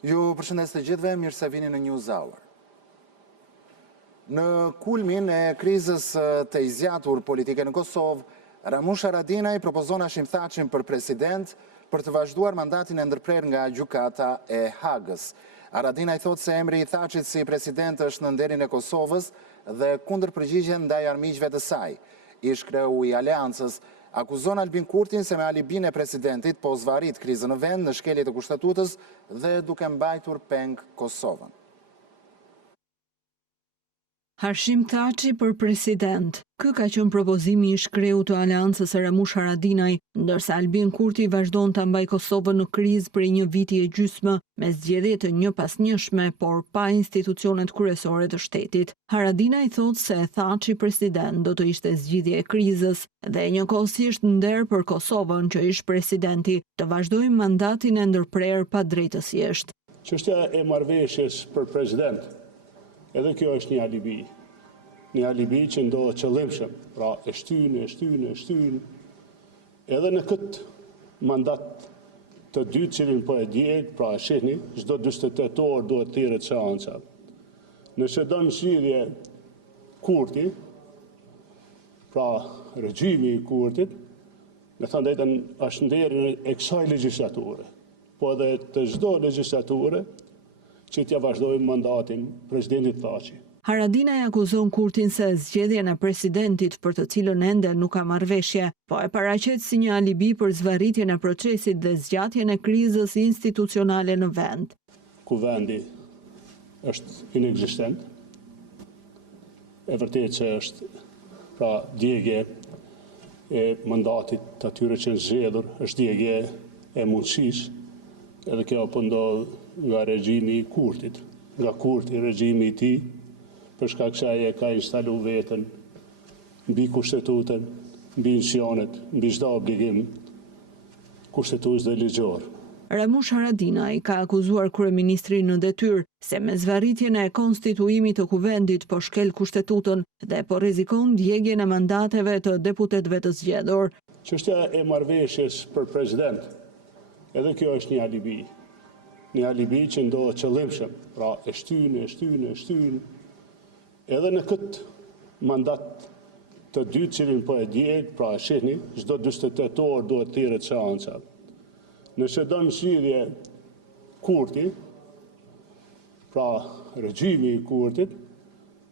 Ju përshëndes të gjithëve, mirë se vini në News Hour. Në kulmin e krizës të izjatur politike në Kosovë, Ramush Haradinaj propozon Hashim Thaqin për president për të vazhduar mandatin e ndërprer nga gjykata e Hagës. Haradinaj thot se emri i Thaqit si president është në nderin e Kosovës dhe kundër përgjigjen ndaj armiqve të saj. Ish kreu i aleancës akuzon Albin Kurtin se me alibin e presidentit po zvarit krizën në vend në shkelje të kushtetutës dhe duke mbajtur peng Kosovën. Hashim Thaçi për president. Ky ka qenë propozimi i shkreu të aleancës së Ramush Haradinaj, ndërsa Albin Kurti vazhdon të mbajë Kosovën në krizë prej një viti e gjysmë me zgjedhje të njëpasnjëshme, por pa institucionet kryesore të shtetit. Haradinaj thotë se Thaçi president do të ishte zgjidhje e krizës dhe njëkohësisht nder për Kosovën që ish presidenti të vazhdojë mandatin e ndërprer pa drejtësisht. Çështja e marrëveshjes për president, edhe kjo është një alibi. Një alibi që ndodhë qëllimshëm, pra e shtyn. Edhe në këtë mandat të dytë cilin po e djeg, pra e shihni, çdo 48 orë duhet thirret seanca. Nëse do në zgjidhje Kurti, pra regjimi i Kurtit, me thënë drejtën është nderin e kësaj legjislature, po edhe të çdo legjislature që t'ja vazhdojmë mandatin presidentit Thaçi. Haradinaj akuzon Kurtin se zgjedhjen e presidentit për të cilën ende nuk ka marrëveshje, po e paraqet si një alibi për zvarritjen e procesit dhe zgjatjen e krizës institucionale në vend. Ku vendi është inekzistent, e vërtet që është pra djegje e mandatit të atyre që në zgjedhur, është djegje e mundësisë, edhe kjo po ndodh nga regjimi i Kurtit, nga Kurti regjimi i tij, për shkak se ai e ka instalu veten mbi kushtetutën, mbi institucionet, mbi çdo obligim kushtetues dhe ligjor. Ramush Haradinaj ka akuzuar kryeministrin në detyrë se me zvarritjen e konstituimit të kuvendit po shkel kushtetutën dhe po rrezikon djegjen e mandateve të deputetëve të zgjedhur. Çështja e marrëveshjes për president, edhe kjo është një alibi. Një alibi që ndodhë qëllimshëm, pra e shtyn. Edhe në këtë mandat të dytë cilin po e djeg, pra e shihni, çdo 48 orë duhet thirret seanca. Nëse do në zgjidhje Kurti, pra regjimi i Kurtit,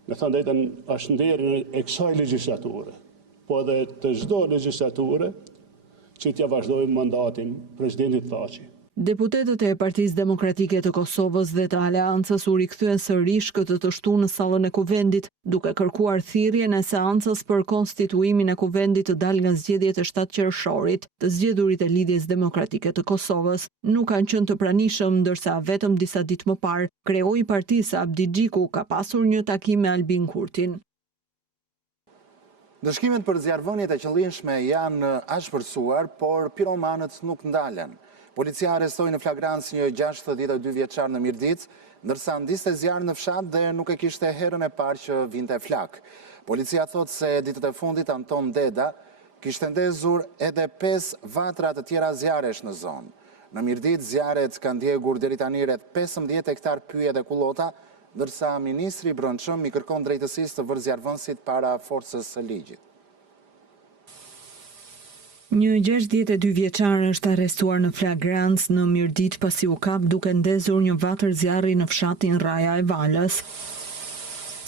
me thënë drejtën është nderin e kësaj legjislature, po edhe të çdo legjislature që t'ja vazhdojmë mandatin presidentit Thaçi. Deputetët e Partisë Demokratike të Kosovës dhe të Aleancës u rikthyen sërish këtë të shtunë në sallën e kuvendit, duke kërkuar thirrjen e seancës për konstituimin e kuvendit të dalë nga zgjedhjet e 7 qershorit. Të zgjedhurit e Lidhjes Demokratike të Kosovës nuk kanë qenë të pranishëm, ndërsa vetëm disa ditë më parë, kreu i partisë Abdi Xhiku ka pasur një takim me Albin Kurtin. Dëshkimet për zjarrvëniet e qëllimshme janë ashpërsuar, por piromanët nuk ndalen. Policia arrestoi në flagrancë një 62 vjeçar në Mirdit, ndërsa ndiste zjarr në fshat dhe nuk e kishte herën e parë që vinte flak. Policia thot se ditët e fundit Anton Deda kishte ndezur edhe 5 vatra të tjera zjarresh në zonë. Në Mirdit zjarret kanë djegur deri tani rreth 15 hektar pyje dhe kullota, ndërsa ministri i Brendshëm i kërkon drejtësisë të vërzjarrvënësit para forcës së ligjit. Një 62 vjeçar është arrestuar në flagrancë në Mirdit pasi u kap duke ndezur një vatër zjarri në fshatin Raja e Valës.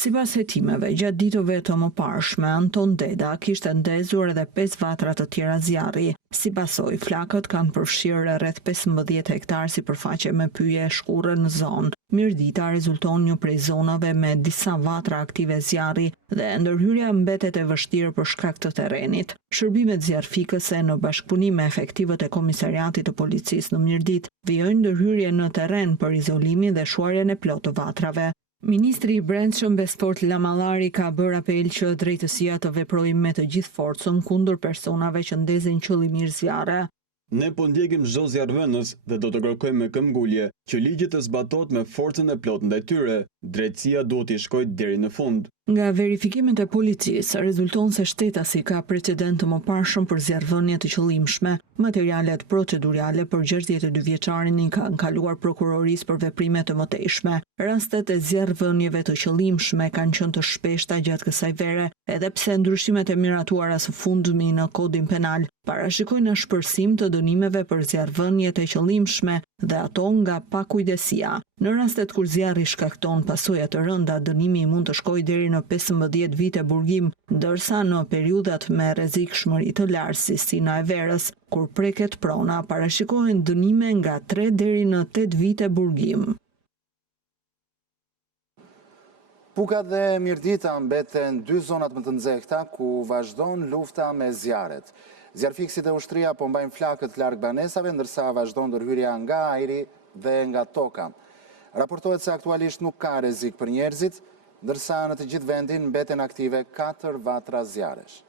Sipas hetimeve, gjatë ditëve të mëparshme, Anton Deda kishte ndezur edhe 5 vatra të tjera zjarri. Si pasojë, flakët kanë përfshirë rreth 15 hektar sipërfaqe me pyje e shkurrë në zonë. Mirdita rezulton një prej zonave me disa vatra aktive zjarri dhe ndërhyrja mbetet e vështirë për shkak të terrenit. Shërbimet zjarrfikëse në bashkëpunim me efektivët e komisariatit të policisë në Mirdit vijojnë ndërhyrje në terren për izolimin dhe shuarjen e plotë të vatrave. Ministri i Brendshëm Besport Lamallari ka bërë apel që drejtësia të veprojë me të gjithë forcën kundër personave që ndezin qëllimisht zjarre. Ne po ndjegim çdo zjarrvënës dhe do të kërkojmë me këmbgulje që ligji të zbatohet me forcën e plotë ndaj tyre. Drejtësia duhet t'i shkojë deri në fund. Nga verifikimet e policisë, rezulton se shtetasi ka precedent të mëparshëm për zjarrvënie të qëllimshme. Materialet procedurale për 62 vjeçarin i kanë kaluar prokurorisë për veprime të mëtejshme. Rastet e zjarrvënieve të qëllimshme kanë qenë të shpeshta gjatë kësaj vere, edhe pse ndryshimet e miratuara së fundmi në kodin penal parashikojnë shpërsim të dënimeve për zjarrvënie të qëllimshme dhe ato nga pakujdesia. Në rastet kur zjarri shkakton pasoja të rënda, dënimi mund të shkojë deri në 15 vite burgim, ndërsa në periudhat me rrezikshmëri të lartë si sina e verës, kur preket prona, parashikohen dënime nga 3 deri në 8 vite burgim. Puka dhe Mirdita mbeten 2 zonat më të nxehta ku vazhdon lufta me zjarret. Zjarfikësit e ushtria po mbajnë flakët larg banesave, ndërsa vazhdon ndërhyrja nga ajri dhe nga toka. Raportohet se aktualisht nuk ka rrezik për njerëzit, ndërsa në të gjithë vendin mbeten aktive 4 vatra zjarresh.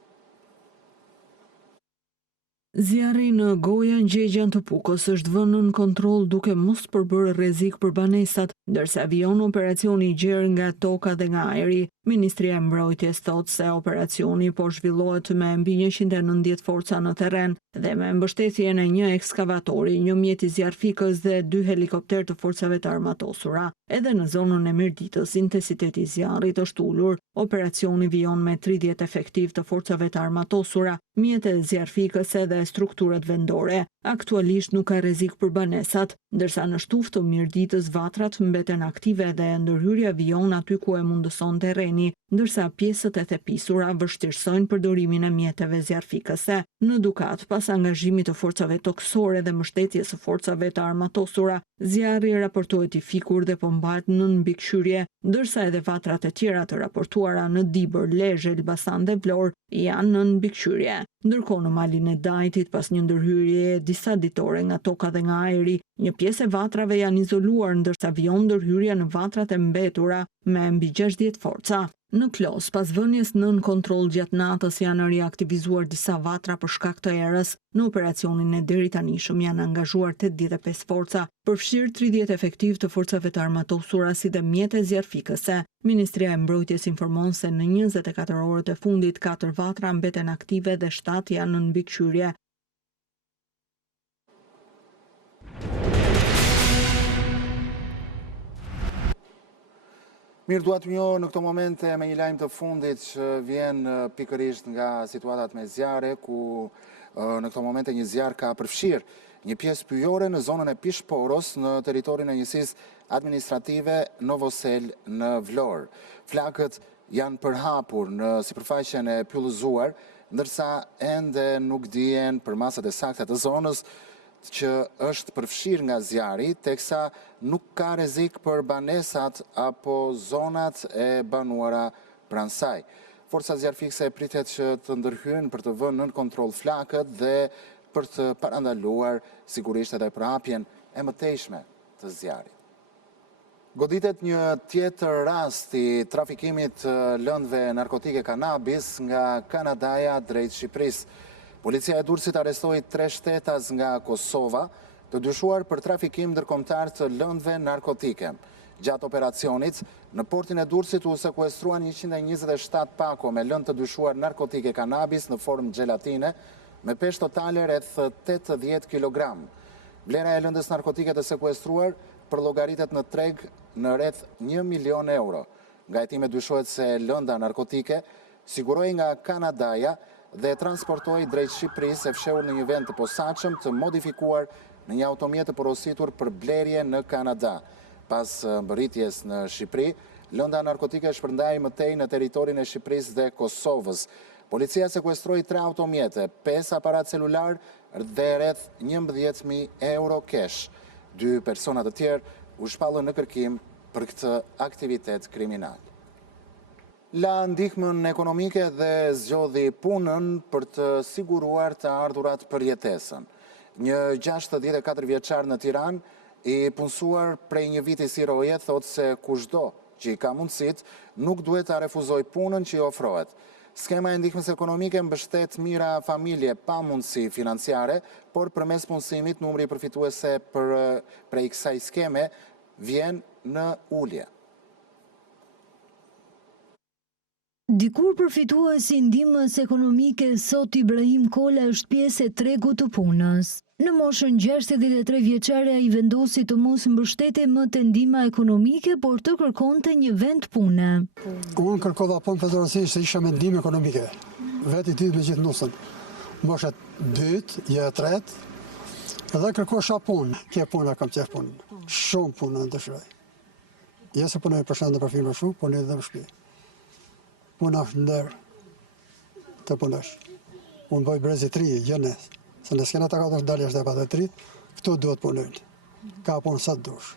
Zjarri në goja ngjegjan të Pukës është vënë nën kontroll duke mos përbërë rrezik për banesat, ndërsa avion operacioni i gjerë nga toka dhe nga ajri. Ministria e Mbrojtjes thotë se operacioni po zhvillohet me mbi 190 forca në terren dhe me mbështetjen e një ekskavatori, një mjeti zjarfikës dhe 2 helikopter të forcave të armatosura. Edhe në zonën e Mirditës, intensiteti i zjarrit është ulur. Operacioni vijon me 30 efektiv të forcave të armatosura, mjete zjarfikës dhe strukturat vendore. Aktualisht nuk ka rrezik për banesat, ndërsa në shtuftë të Mirditës vatrat mbeten aktive dhe ndërhyrja vijon aty ku e mundëson terreni, ndërsa pjesët e thepisura vështirësojnë përdorimin e mjeteve zjarfikëse. Në Dukat, pas angazhimit të forcave toksore dhe mbështetjes së forcave të armatosura, zjarri raportohet i fikur dhe po mbahet nën mbikëqyrje, ndërsa edhe vatrat e tjera të raportuara në Dibër, Lezhë, Elbasan dhe Vlorë janë nën mbikëqyrje. Ndërkohë në malin e Dajtit, pas një ndërhyrje disa ditore nga toka dhe nga ajri, një pjesë e vatrave janë izoluar, ndërsa vijon ndërhyrja në vatrat e mbetura me mbi 60 forca. Në Klos, pas vënies nën kontroll gjatë natës, janë riaktivizuar disa vatra për shkak të erës. Në operacionin e deritanishëm janë angazhuar 85 forca, përfshirë 30 efektiv të forcave të armatosura si dhe mjete zjarfikëse. Ministria e Mbrojtjes informon se në 24 orët e fundit 4 vatra mbeten aktive dhe 7 janë në mbikëqyrje. Mirë, duat njohur në këto momente me një lajm të fundit që vjen pikërisht nga situatat me zjarre, ku në këto momente një zjarr ka përfshirë një pjesë pyjore në zonën e Pishporos në territorin e njësisë administrative Novosel në Vlorë. Flakët janë përhapur në sipërfaqen e pyllëzuar, ndërsa ende nuk dihen për masat e sakta të zonës që është përfshirë nga zjarri, teksa nuk ka rrezik për banesat apo zonat e banuara pranë saj. Forca zjarfikëse pritet që të ndërhyjnë për të vënë nën kontroll flakët dhe për të parandaluar sigurisht edhe përhapjen e mëtejshme të zjarrit. Goditet një tjetër rast i trafikimit lëndëve narkotike kanabis nga Kanadaja drejt Shqipërisë. Policia e Durrësit arrestoi 3 shtetas nga Kosova, të dyshuar për trafikim ndërkombëtar të lëndëve narkotike. Gjatë operacionit, në portin e Durrësit u sekuestruan 127 pako me lëndë të dyshuar narkotike kanabis në formë gjelatine, me peshë totale rreth 80 kg. Vlera e lëndës narkotike të sekuestruar përllogaritet në treg në rreth 1 milion euro. Nga hetimet dyshohet se lënda narkotike siguroi nga Kanadaja dhe transportoi drejt Shqipërisë e fshehur në një vend të posaçëm të modifikuar në një automjet të porositur për blerje në Kanada. Pas mbërritjes në Shqipëri, lënda narkotike shpërndai mëtej në territorin e Shqipërisë dhe Kosovës. Policia sekuestroi 3 automjete, 5 aparat celular dhe rreth 11.000 euro cash. 2 persona të tjerë u shpallën në kërkim për këtë aktivitet kriminal. La ndihmën ekonomike dhe zgjodhi punën për të siguruar të ardhurat për jetesën. Një 64 vjeçar në Tiranë i punësuar prej një viti si roje thotë se kushdo që i ka mundësit nuk duhet ta refuzoj punën që i ofrohet. Skema e ndihmës ekonomike mbështet mira familje pa mundësi financiare, por përmes punësimit numri përfituese prej kësaj skeme vjen në ulje. Dikur përfituesi i ndihmës ekonomike, sot Ibrahim Kola është pjesë e tregut të punës. Në moshën 63 vjeçare ai vendosi të mos mbështete më te ndihma ekonomike, por të kërkonte një vend pune. Unë kërkova punë federatësisht se isha me ndihmë ekonomike. Veti dytë me gjithë nusën. Mosha dytë, ja tretë, edhe kërkosha punë. Kje puna kam qef punë. Shumë punë në dëshiroj. Ja se punoj për shëndë për firma shumë, punoj edhe më shpi. Puna është ndërë të punësh. Unë bëj brezi 3, gjënes. Se në skena të ka të është dalë është e pa të 3, këtu duhet punojnë. Ka punë sa të dush.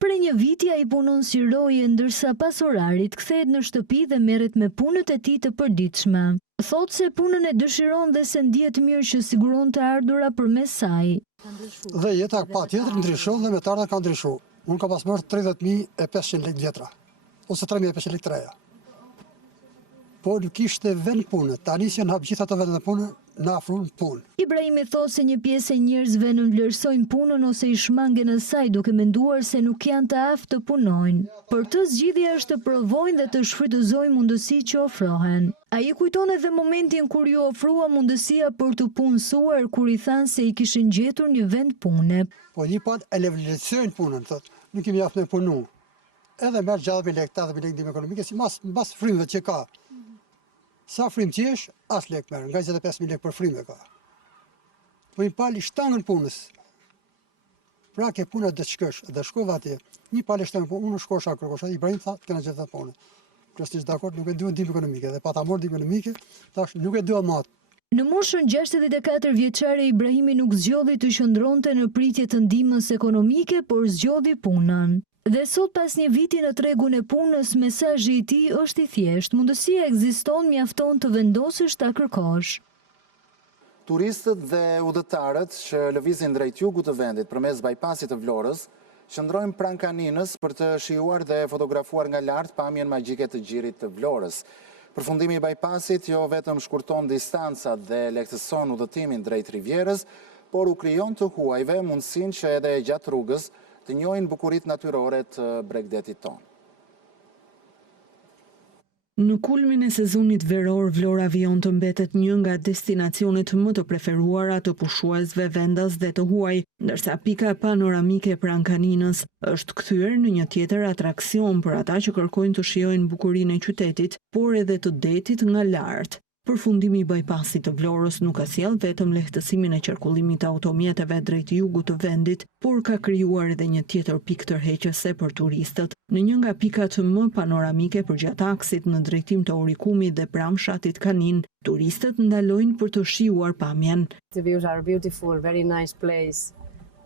Pre një viti ai punon si roje, ndërsa pas orarit kthehet në shtëpi dhe merret me punët e tij të përditshme. Thotë se punën e dëshiron dhe se ndihet mirë që siguron të ardhura përmes saj. Dhe jeta pa tjetër ndryshon dhe me të ardhur ka ndryshu. Unë ka pas marrë 30.500 lekë vjetra, ose 3.500 lekë treja. Po nuk ishte vend punë, tani që në hapë gjitha të vendet e punë, në afrun punë. Ibrahimi thotë se një pjesë e njerëzve nënvlerësojnë punën ose i shmangen në saj duke menduar se nuk janë të aftë të punojnë. Për të zgjidhja është të provojnë dhe të shfrytëzojnë mundësi që ofrohen. Ai kujton edhe momentin kur ju ofrua mundësia për të punësuar kur i thanë se i kishin gjetur një vend pune. Po një pat e levelizojnë punën, thotë, nuk kemi jaftë me punu. Edhe merë 60.000 lekë, 80.000 lekë ndihmë ekonomike, si mas frymëve që ka. Sa frymë qesh, as lekë merë, nga 25.000 lekë për frymë ka. Po një pali shtangën punës. Pra ke punë dhe të shkësh, dhe shkova atje. Një pali shtangën punë, unë shkosha kërkosha, Ibrahim tha, të kena gjithë të punë. Kërës një dakord, nuk e duhet ndihmë ekonomike, dhe pa ta morë ndihmë ekonomike, tash nuk e duhet matë. Në moshën 64 vjeçare Ibrahimi nuk zgjodhi të qëndronte në pritje të ndihmës ekonomike, por zgjodhi punën. Dhe sot pas një viti në tregun e punës, mesazhi i tij është i thjeshtë. Mundësia ekziston, mjafton të vendosësh ta kërkosh. Turistët dhe udhëtarët që lëvizin drejt jugut të vendit përmes bypassit të Vlorës qëndrojnë pranë kaninës për të shijuar dhe fotografuar nga lart pamjen magjike të Gjirit të Vlorës. Përfundimi i bypassit jo vetëm shkurton distancat dhe lehtëson udhëtimin drejt Rivierës, por u krijon të huajve mundësinë që edhe gjatë rrugës të njohin bukuritë natyrore të Bregdetit tonë. Në kulmin e sezonit veror, Vlora Avion të mbetet një nga destinacionet më të preferuara të pushuesve vendas dhe të huaj, ndërsa pika panoramike pranë kaninës është kthyer në një tjetër atraksion për ata që kërkojnë të shijojnë bukurinë e qytetit, por edhe të detit nga lart. Përfundimi i bypassit të Vlorës nuk ka sjell vetëm lehtësimin e qarkullimit të automjeteve drejt jugut të vendit, por ka krijuar edhe një tjetër pikë tërheqëse për turistët në një nga pikat më panoramike përgjatë aksit në drejtim të Orikumit dhe pranë fshatit Kanin. Turistët ndalojnë për të shijuar pamjen. The views are beautiful, very nice place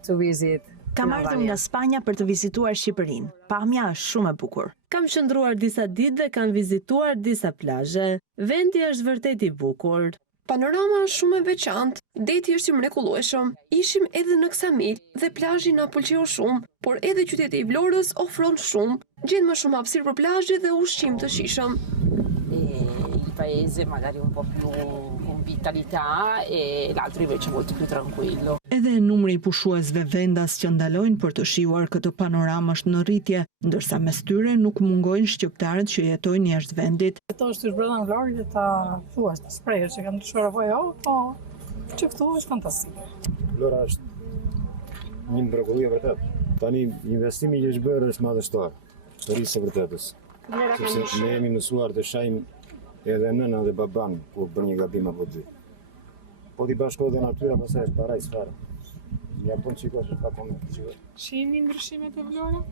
to visit. Kam ardhur nga Spanja për të vizituar Shqipërinë. Pamja është shumë e bukur. Kam qëndruar disa ditë dhe kam vizituar disa plazhe. Vendi është vërtet i bukur. Panorama është shumë e veçantë, deti është i mrekullueshëm. Ishim edhe në Ksamil dhe plazhi na pëlqeu shumë, por edhe qyteti i Vlorës ofron shumë, gjen më shumë hapësirë për plazhe dhe ushqim të shijshëm. Il paese magari un po' più con vitalità e l'altro invece molto più tranquillo. Edhe numri i pushuesve vendas që ndalojnë për të shijuar këtë panoramë është në rritje, ndërsa mes tyre nuk mungojnë shqiptarët që jetojnë jashtë vendit. Këto është brenda në Vlorë dhe ta thuash të shprehësh që kanë ndryshuar apo jo, po që këtu është fantastike. Vlora është një mrekulli e vërtet. Tani investimi që është bërë është madhështor, rrisë së vërtetës. Sepse ne jemi mësuar të shajmë edhe nëna dhe baban ku bën një gabim apo dy. Po t'i bashkohet dhe natyra, pastaj është paraj sfare. Ja po shikosh pa koment. Shihni ndryshimet e Vlorës?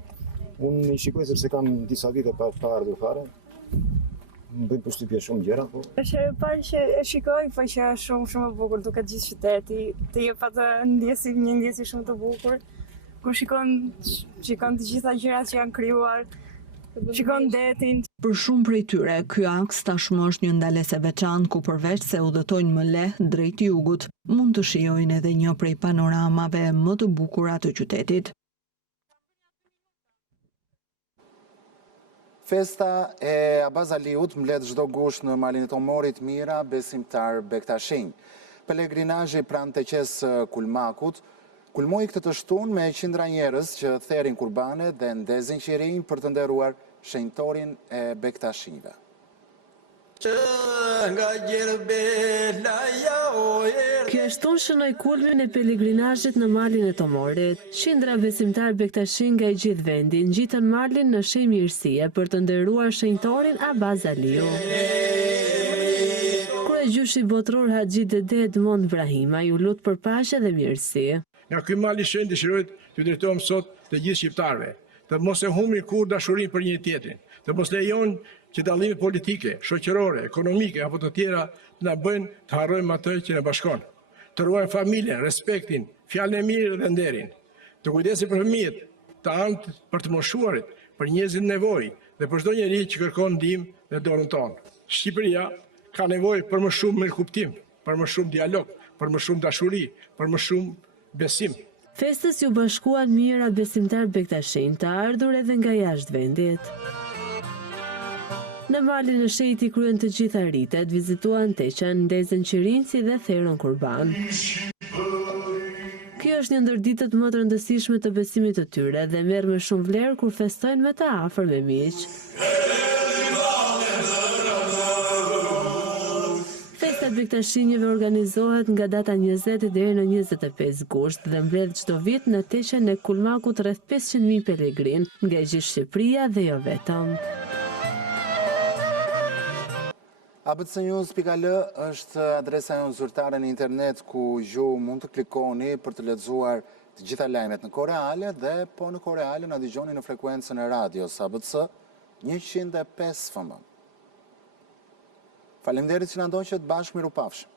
Unë i shikoj sepse kam disa vite pa ardhur fare. Më bëjnë përshtypje shumë gjëra, po. Është e parë që e shikoj, po që është shumë e bukur duket gjithë qyteti. Të jep atë një ndjesi shumë të bukur. Kur shikon të gjitha gjërat që janë krijuar, shikon detin. Për shumë prej tyre, ky aks tashmë është një ndalesë e veçantë ku përveç se udhëtojnë më lehtë drejt jugut, mund të shijojnë edhe një prej panoramave më të bukura të qytetit. Festa e Abazaliut mbledh çdo gusht në malin e Tomorit Mira, besimtar Bektashin. Pelegrinazhi pranë teqes Kulmakut kulmoi këtë të shtunë me qindra njerëz që therin kurbane dhe ndezin qirinj për të nderuar shenjtorin e Bektashinve. Kjo shton shënoi kulmin e pelegrinazhit në malin e Tomorit. Qindra besimtar bektashin nga i gjithë vendi ngjitën malin në shenjë mirësie për të nderuar shenjtorin Abaz Aliu. Kryegjyshi botror Haxhi Dede Edmond Brahima ju lut për paqe dhe mirësi. Nga ky mal i shenjtë dëshirojmë të drejtojmë sot të gjithë shqiptarëve, të mos e humbin kur dashurinë për njëri tjetrin, të mos lejojnë që dallime politike, shoqërore, ekonomike apo të tjera të na bëjnë të harrojmë atë që na bashkon. Të ruajmë familjen, respektin, fjalën e mirë dhe nderin. Të kujdesim për fëmijët, të anët për të moshuarit, për njerëzit në nevojë dhe për çdo njeri që kërkon ndihmë në dorën tonë. Shqipëria ka nevojë për më shumë mirëkuptim, për më shumë dialog, për më shumë dashuri, për më shumë besim. Festës ju bashkuan mijëra besimtar bektashin të ardhur edhe nga jashtë vendit. Në malin e shenjtë kryen të gjitha ritet, vizituan Teqen, ndezën Qirinci dhe therrën Kurban. Kjo është një ndër ditët më të rëndësishme të besimit të tyre dhe merr më shumë vlerë kur festojnë me të afër me miq. Festa e bektashinjeve organizohet nga data 20 deri në 25 gusht dhe mbledh çdo vit në Teqen e Kulmakut rreth 500.000 pelegrin nga gjithë Shqipëria dhe jo vetëm. abcnews.al është adresa jonë zyrtare në internet ku ju mund të klikoni për të lexuar të gjitha lajmet në kohë reale dhe po në kohë reale na dëgjoni në frekuencën e radios ABC 105 FM. Faleminderit që na ndoqët, bashkë mirupafshim.